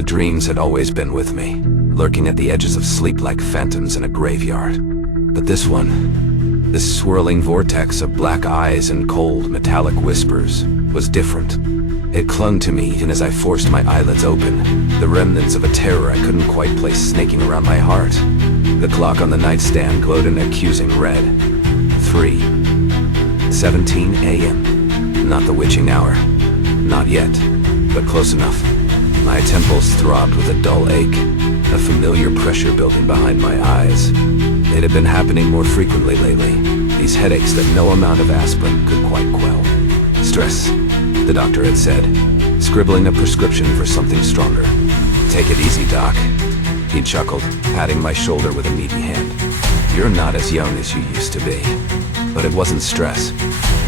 The dreams had always been with me, lurking at the edges of sleep like phantoms in a graveyard. But this one, this swirling vortex of black eyes and cold, metallic whispers, was different. It clung to me even as I forced my eyelids open, the remnants of a terror I couldn't quite place snaking around my heart. The clock on the nightstand glowed an accusing red. 3:17 a.m. Not the witching hour. Not yet, but close enough. My temples throbbed with a dull ache, a familiar pressure building behind my eyes. It had been happening more frequently lately, these headaches that no amount of aspirin could quite quell. Stress, the doctor had said, scribbling a prescription for something stronger. "Take it easy, Doc." He chuckled, patting my shoulder with a meaty hand. "You're not as young as you used to be." But it wasn't stress,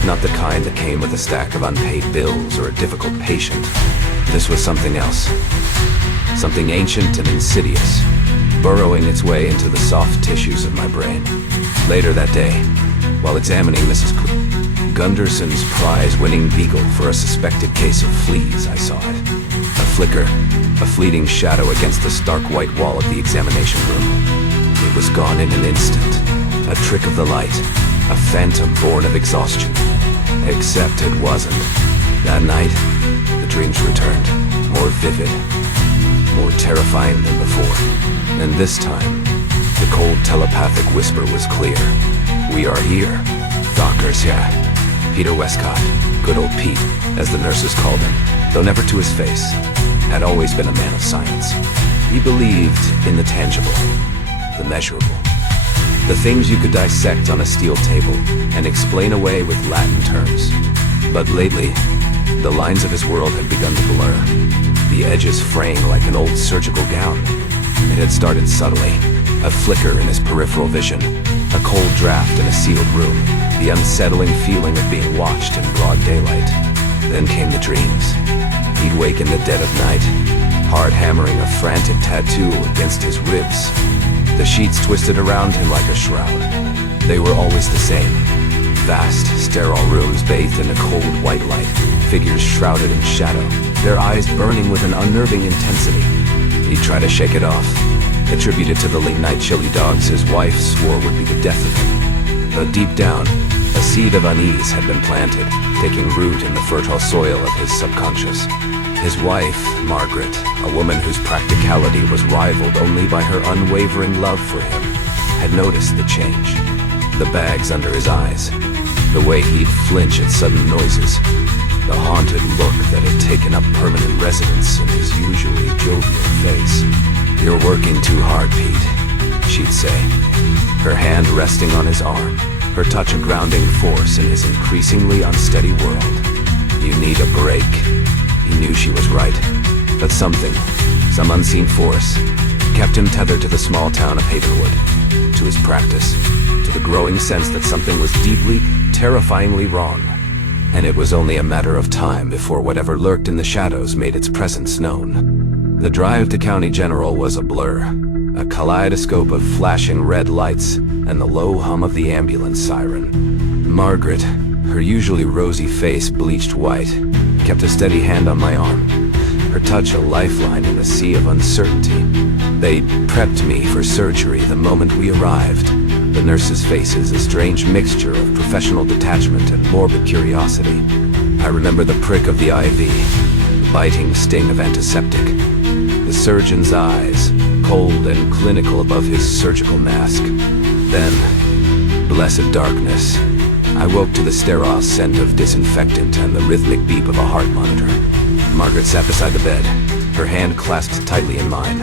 not the kind that came with a stack of unpaid bills or a difficult patient. This was something else. Something ancient and insidious, burrowing its way into the soft tissues of my brain. Later that day, while examining Mrs. Gunderson's prize-winning beagle for a suspected case of fleas, I saw it. A flicker, a fleeting shadow against the stark white wall of the examination room. It was gone in an instant, a trick of the light, a phantom born of exhaustion. Except it wasn't. That night, the dreams returned, more vivid, more terrifying than before. And this time, the cold telepathic whisper was clear. "We are here. Doctor's here." Peter Westcott, good old Pete, as the nurses called him, though never to his face, had always been a man of science. He believed in the tangible, the measurable, the things you could dissect on a steel table and explain away with Latin terms. But lately, the lines of his world had begun to blur, the edges fraying like an old surgical gown. It had started subtly, a flicker in his peripheral vision, a cold draft in a sealed room, the unsettling feeling of being watched in broad daylight. Then came the dreams. He'd wake in the dead of night, hard hammering a frantic tattoo against his ribs. The sheets twisted around him like a shroud. They were always the same. Vast, sterile rooms bathed in a cold white light, figures shrouded in shadow, their eyes burning with an unnerving intensity. He'd try to shake it off, attribute it to the late-night chili dogs his wife swore would be the death of him. But deep down, a seed of unease had been planted, taking root in the fertile soil of his subconscious. His wife, Margaret, a woman whose practicality was rivaled only by her unwavering love for him, had noticed the change. The bags under his eyes, the way he'd flinch at sudden noises, the haunted look that had taken up permanent residence in his usually jovial face. "You're working too hard, Pete," she'd say, her hand resting on his arm, her touch a grounding force in his increasingly unsteady world. "You need a break." He knew she was right, but something, some unseen force, kept him tethered to the small town of Havenwood, to his practice, to the growing sense that something was deeply, terrifyingly wrong. And it was only a matter of time before whatever lurked in the shadows made its presence known. The drive to County General was a blur, a kaleidoscope of flashing red lights and the low hum of the ambulance siren. Margaret, her usually rosy face bleached white, kept a steady hand on my arm, her touch a lifeline in a sea of uncertainty. They prepped me for surgery the moment we arrived, the nurses' faces a strange mixture of professional detachment and morbid curiosity. I remember the prick of the IV, the biting sting of antiseptic, the surgeon's eyes, cold and clinical above his surgical mask. Then, blessed darkness. I woke to the sterile scent of disinfectant and the rhythmic beep of a heart monitor. Margaret sat beside the bed, her hand clasped tightly in mine,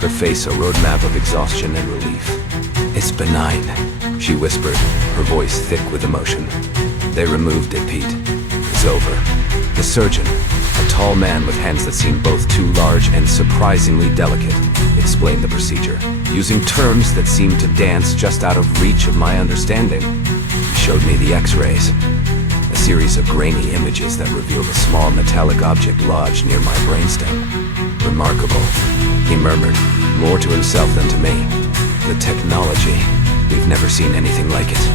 her face a roadmap of exhaustion and relief. "It's benign," she whispered, her voice thick with emotion. "They removed it, Pete. It's over." The surgeon, a tall man with hands that seemed both too large and surprisingly delicate, explained the procedure, using terms that seemed to dance just out of reach of my understanding. He showed me the X-rays, a series of grainy images that revealed a small metallic object lodged near my brainstem. "Remarkable," he murmured, more to himself than to me. "The technology, we've never seen anything like it."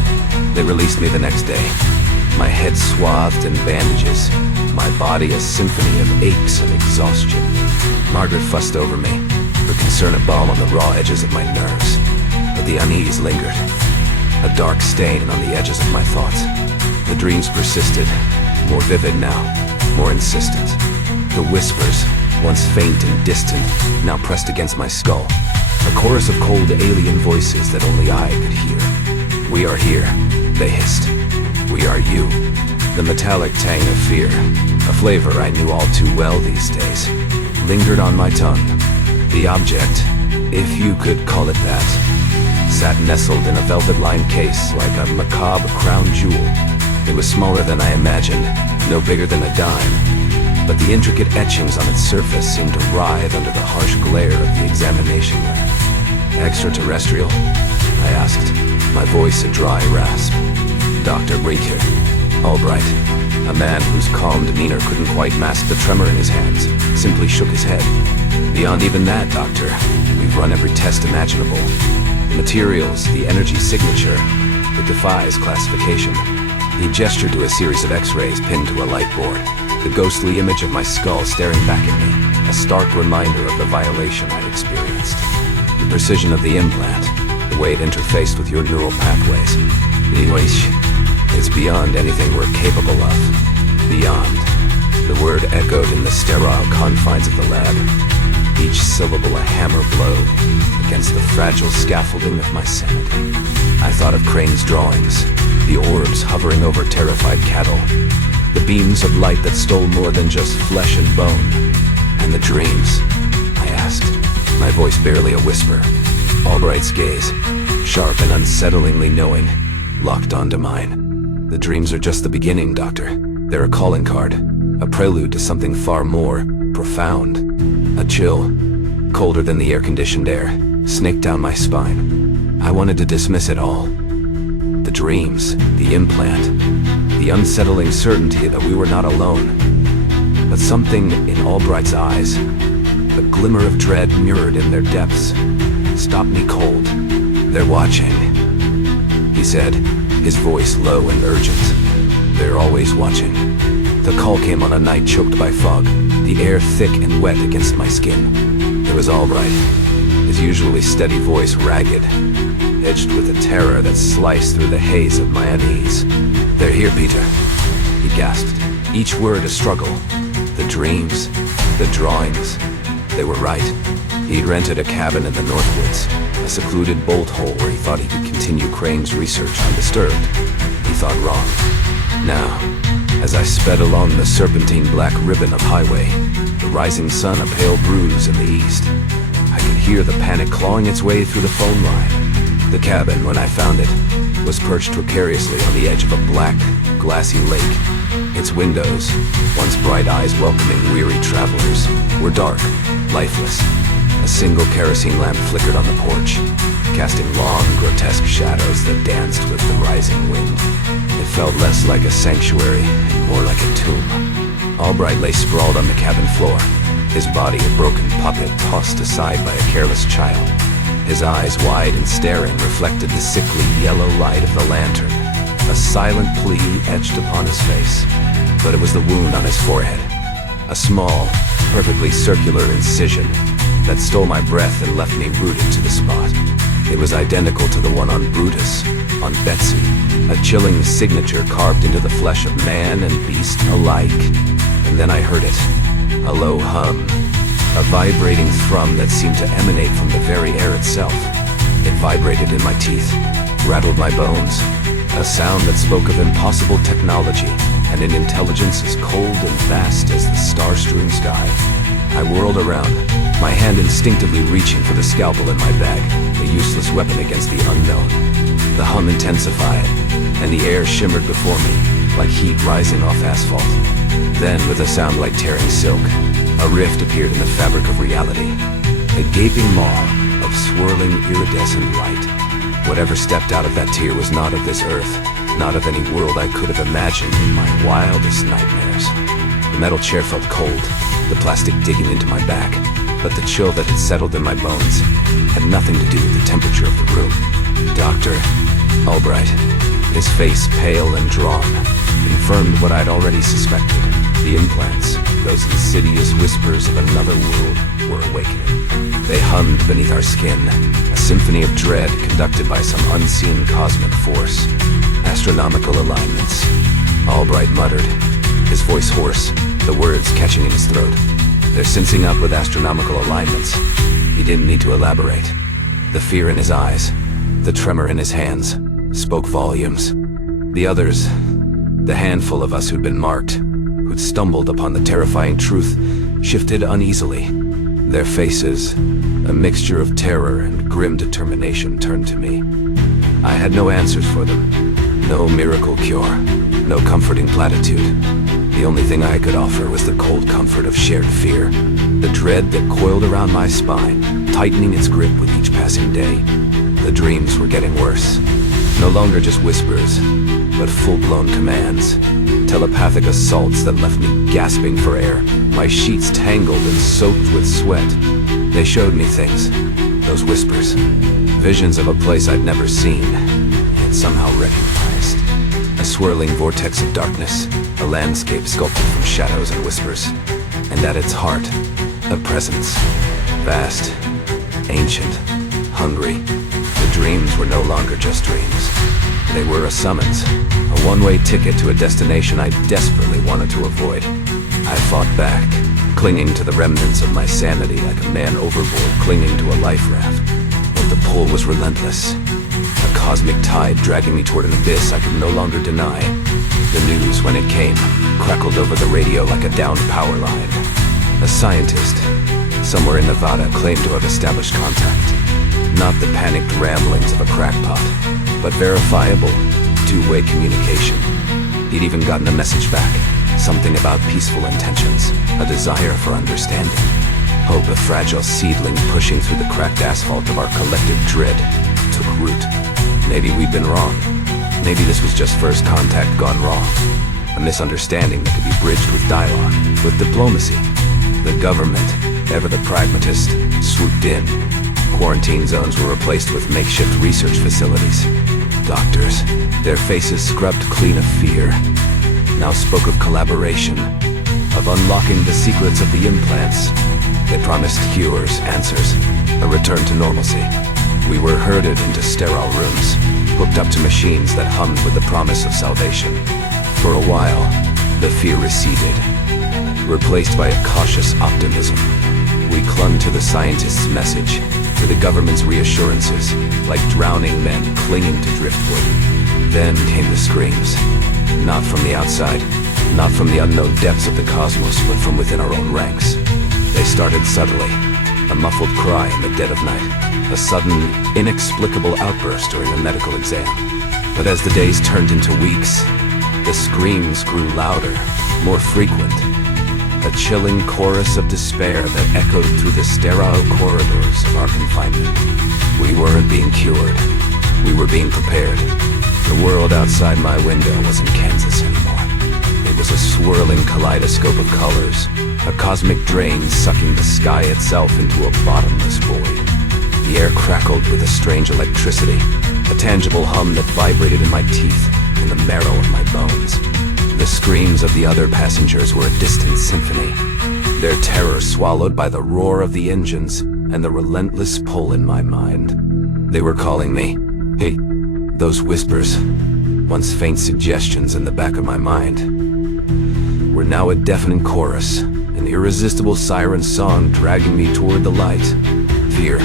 They released me the next day, my head swathed in bandages, my body a symphony of aches and exhaustion. Margaret fussed over me, her concern a balm on the raw edges of my nerves. But the unease lingered, a dark stain on the edges of my thoughts. The dreams persisted, more vivid now, more insistent. The whispers, once faint and distant, now pressed against my skull. A chorus of cold alien voices that only I could hear. We are here, they hissed. We are you. The metallic tang of fear, a flavor I knew all too well these days, lingered on my tongue. The object, if you could call it that, sat nestled in a velvet-lined case like a macabre crown jewel. It was smaller than I imagined, no bigger than a dime, but the intricate etchings on its surface seemed to writhe under the harsh glare of the examination lamp. Extraterrestrial? I asked, my voice a dry rasp. Dr. Breaker, Albright, a man whose calm demeanor couldn't quite mask the tremor in his hands, simply shook his head. Beyond even that, Doctor, we've run every test imaginable. The materials, the energy signature, it defies classification. He gestured to a series of X-rays pinned to a light board, the ghostly image of my skull staring back at me, a stark reminder of the violation I'd experienced. The precision of the implant, the way it interfaced with your neural pathways. Anyways, it's beyond anything we're capable of. Beyond. The word echoed in the sterile confines of the lab, each syllable a hammer blow against the fragile scaffolding of my sanity. I thought of Crane's drawings, the orbs hovering over terrified cattle, the beams of light that stole more than just flesh and bone. And the dreams, I asked, my voice barely a whisper. Albright's gaze, sharp and unsettlingly knowing, locked onto mine. The dreams are just the beginning, Doctor. They're a calling card, a prelude to something far more profound. A chill, colder than the air-conditioned air, snaked down my spine. I wanted to dismiss it all. The dreams, the implant, the unsettling certainty that we were not alone. But something in Albright's eyes, the glimmer of dread mirrored in their depths, stopped me cold. They're watching, he said, his voice low and urgent. They're always watching. The call came on a night choked by fog, the air thick and wet against my skin. It was Albright, his usually steady voice ragged, edged with a terror that sliced through the haze of my unease. They're here, Peter, he gasped, each word a struggle. The dreams, the drawings, they were right. He'd rented a cabin in the Northwoods, a secluded bolt hole where he thought he could continue Crane's research undisturbed. He thought wrong. Now, as I sped along the serpentine black ribbon of highway, the rising sun a pale bruise in the east, I could hear the panic clawing its way through the phone line. The cabin, when I found it, was perched precariously on the edge of a black, glassy lake. Its windows, once bright eyes welcoming weary travelers, were dark, lifeless. A single kerosene lamp flickered on the porch, casting long, grotesque shadows that danced with the rising wind. It felt less like a sanctuary and more like a tomb. Albright lay sprawled on the cabin floor, his body a broken puppet tossed aside by a careless child. His eyes, wide and staring, reflected the sickly yellow light of the lantern, a silent plea etched upon his face. But it was the wound on his forehead, a small, perfectly circular incision that stole my breath and left me rooted to the spot. It was identical to the one on Brutus, on Betsy, a chilling signature carved into the flesh of man and beast alike. And then I heard it, a low hum, a vibrating thrum that seemed to emanate from the very air itself. It vibrated in my teeth, rattled my bones, a sound that spoke of impossible technology and an intelligence as cold and vast as the star-strewn sky. I whirled around, my hand instinctively reaching for the scalpel in my bag, a useless weapon against the unknown. The hum intensified, and the air shimmered before me, like heat rising off asphalt. Then, with a sound like tearing silk, a rift appeared in the fabric of reality, a gaping maw of swirling iridescent light. Whatever stepped out of that tear was not of this earth, not of any world I could have imagined in my wildest nightmares. The metal chair felt cold, the plastic digging into my back, but the chill that had settled in my bones had nothing to do with the temperature of the room. Dr. Albright, his face pale and drawn, confirmed what I'd already suspected. The implants, those insidious whispers of another world, were awakening. They hummed beneath our skin, a symphony of dread conducted by some unseen cosmic force. Astronomical alignments. Albright muttered, his voice hoarse, the words catching in his throat. They're syncing up with astronomical alignments. He didn't need to elaborate. The fear in his eyes, the tremor in his hands, spoke volumes. The others, the handful of us who'd been marked, who'd stumbled upon the terrifying truth, shifted uneasily. Their faces, a mixture of terror and grim determination, turned to me. I had no answers for them. No miracle cure, no comforting platitude. The only thing I could offer was the cold comfort of shared fear, the dread that coiled around my spine, tightening its grip with each passing day. The dreams were getting worse. No longer just whispers, but full-blown commands. Telepathic assaults that left me gasping for air, my sheets tangled and soaked with sweat. They showed me things, those whispers, visions of a place I'd never seen, yet somehow recognized. A swirling vortex of darkness, a landscape sculpted from shadows and whispers, and at its heart, a presence, vast, ancient, hungry. The dreams were no longer just dreams. They were a summons, a one-way ticket to a destination I desperately wanted to avoid. I fought back, clinging to the remnants of my sanity like a man overboard clinging to a life raft. But the pull was relentless, a cosmic tide dragging me toward an abyss I could no longer deny. The news, when it came, crackled over the radio like a downed power line. A scientist, somewhere in Nevada, claimed to have established contact. Not the panicked ramblings of a crackpot, but verifiable, two-way communication. He'd even gotten a message back, something about peaceful intentions, a desire for understanding. Hope, a fragile seedling pushing through the cracked asphalt of our collective dread, took root. Maybe we'd been wrong. Maybe this was just first contact gone wrong. A misunderstanding that could be bridged with dialogue, with diplomacy. The government, ever the pragmatist, swooped in. Quarantine zones were replaced with makeshift research facilities. Doctors, their faces scrubbed clean of fear, now spoke of collaboration, of unlocking the secrets of the implants. They promised cures, answers, a return to normalcy. We were herded into sterile rooms, hooked up to machines that hummed with the promise of salvation. For a while, the fear receded, replaced by a cautious optimism. We clung to the scientists' message, to the government's reassurances, like drowning men clinging to driftwood. Then came the screams. Not from the outside, not from the unknown depths of the cosmos, but from within our own ranks. They started subtly, a muffled cry in the dead of night, a sudden, inexplicable outburst during a medical exam. But as the days turned into weeks, the screams grew louder, more frequent, a chilling chorus of despair that echoed through the sterile corridors of our confinement. We weren't being cured. We were being prepared. The world outside my window wasn't Kansas anymore. It was a swirling kaleidoscope of colors, a cosmic drain sucking the sky itself into a bottomless void. The air crackled with a strange electricity, a tangible hum that vibrated in my teeth, in the marrow of my bones. The screams of the other passengers were a distant symphony, their terror swallowed by the roar of the engines and the relentless pull in my mind. They were calling me. Hey, those whispers, once faint suggestions in the back of my mind, were now a deafening chorus, an irresistible siren song dragging me toward the light. Fear,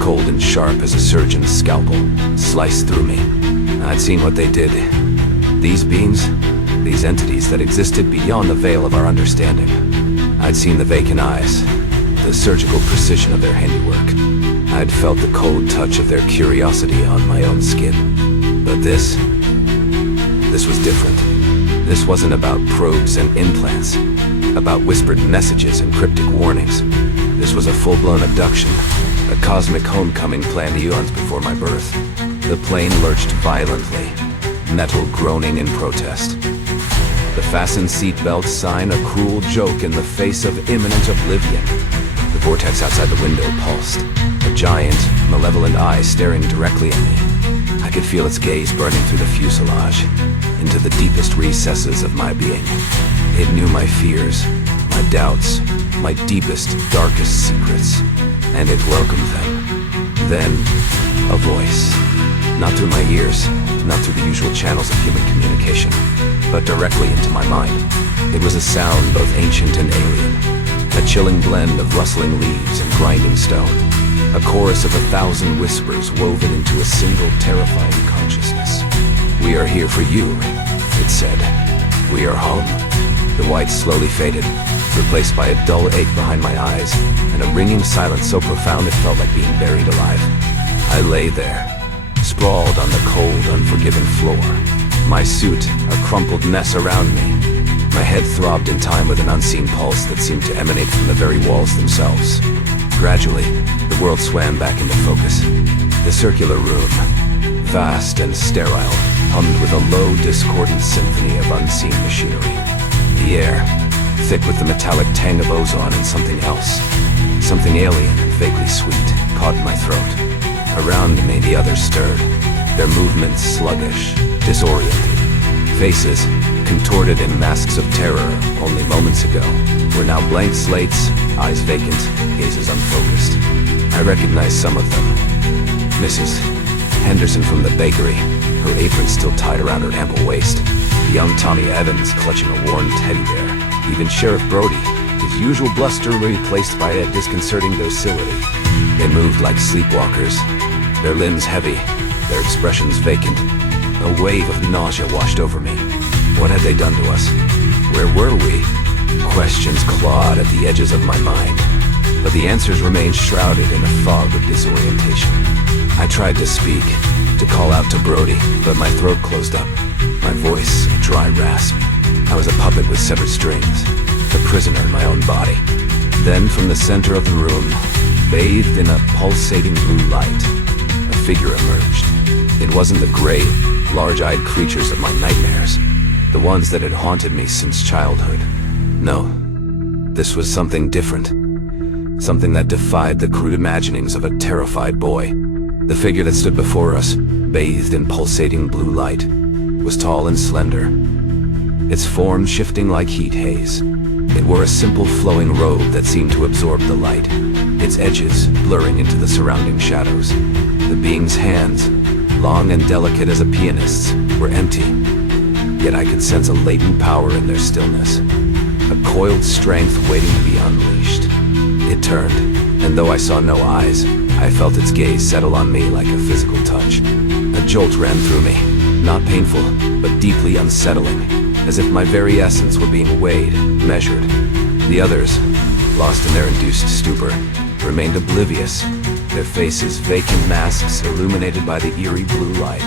cold and sharp as a surgeon's scalpel, sliced through me. I'd seen what they did. These beings, these entities that existed beyond the veil of our understanding. I'd seen the vacant eyes, the surgical precision of their handiwork. I'd felt the cold touch of their curiosity on my own skin. But this was different. This wasn't about probes and implants, about whispered messages and cryptic warnings. This was a full-blown abduction, a cosmic homecoming planned eons before my birth. The plane lurched violently, metal groaning in protest. The fastened seatbelt sign a cruel joke in the face of imminent oblivion. The vortex outside the window pulsed, a giant, malevolent eye staring directly at me. I could feel its gaze burning through the fuselage, into the deepest recesses of my being. It knew my fears, my doubts, my deepest, darkest secrets, and it welcomed them. Then, a voice. Not through my ears, not through the usual channels of human communication, but directly into my mind. It was a sound both ancient and alien, a chilling blend of rustling leaves and grinding stone, a chorus of 1,000 whispers woven into a single terrifying consciousness. "We are here for you," it said. "We are home." The white slowly faded, replaced by a dull ache behind my eyes, and a ringing silence so profound it felt like being buried alive. I lay there, sprawled on the cold, unforgiving floor, my suit a crumpled mess around me. My head throbbed in time with an unseen pulse that seemed to emanate from the very walls themselves. Gradually, the world swam back into focus. The circular room, vast and sterile, hummed with a low, discordant symphony of unseen machinery. The air, thick with the metallic tang of ozone and something else, something alien and vaguely sweet, caught in my throat. Around me, the others stirred, their movements sluggish, disoriented. Faces, contorted in masks of terror only moments ago, were now blank slates, eyes vacant, gazes unfocused. I recognized some of them. Mrs. Henderson from the bakery, her apron still tied around her ample waist. Young Tommy Evans clutching a worn teddy bear. Even Sheriff Brody, his usual bluster replaced by a disconcerting docility. They moved like sleepwalkers, their limbs heavy, their expressions vacant. A wave of nausea washed over me. What had they done to us? Where were we? Questions clawed at the edges of my mind, but the answers remained shrouded in a fog of disorientation. I tried to speak, to call out to Brody, but my throat closed up, my voice a dry rasp. I was a puppet with severed strings, a prisoner in my own body. Then from the center of the room, bathed in a pulsating blue light, a figure emerged. It wasn't the gray, large-eyed creatures of my nightmares, the ones that had haunted me since childhood. No, this was something different. Something that defied the crude imaginings of a terrified boy. The figure that stood before us, bathed in pulsating blue light, was tall and slender, its form shifting like heat haze. It wore a simple flowing robe that seemed to absorb the light, its edges blurring into the surrounding shadows. The being's hands, long and delicate as a pianist's, were empty, yet I could sense a latent power in their stillness, a coiled strength waiting to be unleashed. It turned, and though I saw no eyes, I felt its gaze settle on me like a physical touch. A jolt ran through me, not painful, but deeply unsettling, as if my very essence were being weighed, measured. The others, lost in their induced stupor, remained oblivious, their faces vacant masks illuminated by the eerie blue light.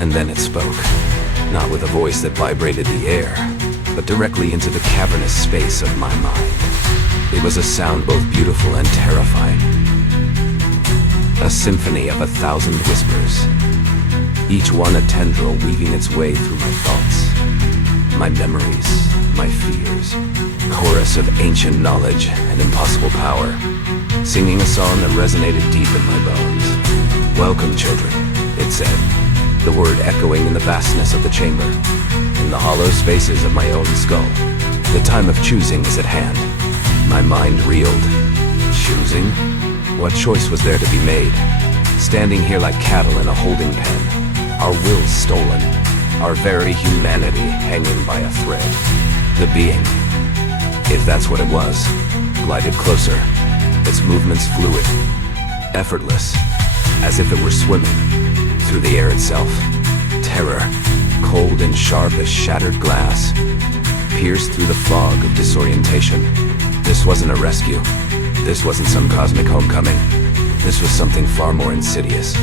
And then it spoke, not with a voice that vibrated the air, but directly into the cavernous space of my mind. It was a sound both beautiful and terrifying. A symphony of 1,000 whispers, each one a tendril weaving its way through my thoughts, my memories, my fears. Chorus of ancient knowledge and impossible power, singing a song that resonated deep in my bones. "Welcome, children," it said, the word echoing in the vastness of the chamber, in the hollow spaces of my own skull. "The time of choosing is at hand." My mind reeled. Choosing? What choice was there to be made? Standing here like cattle in a holding pen, our wills stolen, our very humanity hanging by a thread. The being, if that's what it was, glided closer, its movements fluid, effortless, as if it were swimming through the air itself. Terror, cold and sharp as shattered glass, pierced through the fog of disorientation. This wasn't a rescue. This wasn't some cosmic homecoming. This was something far more insidious,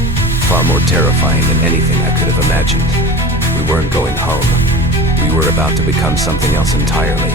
far more terrifying than anything I could have imagined. We weren't going home. We were about to become something else entirely.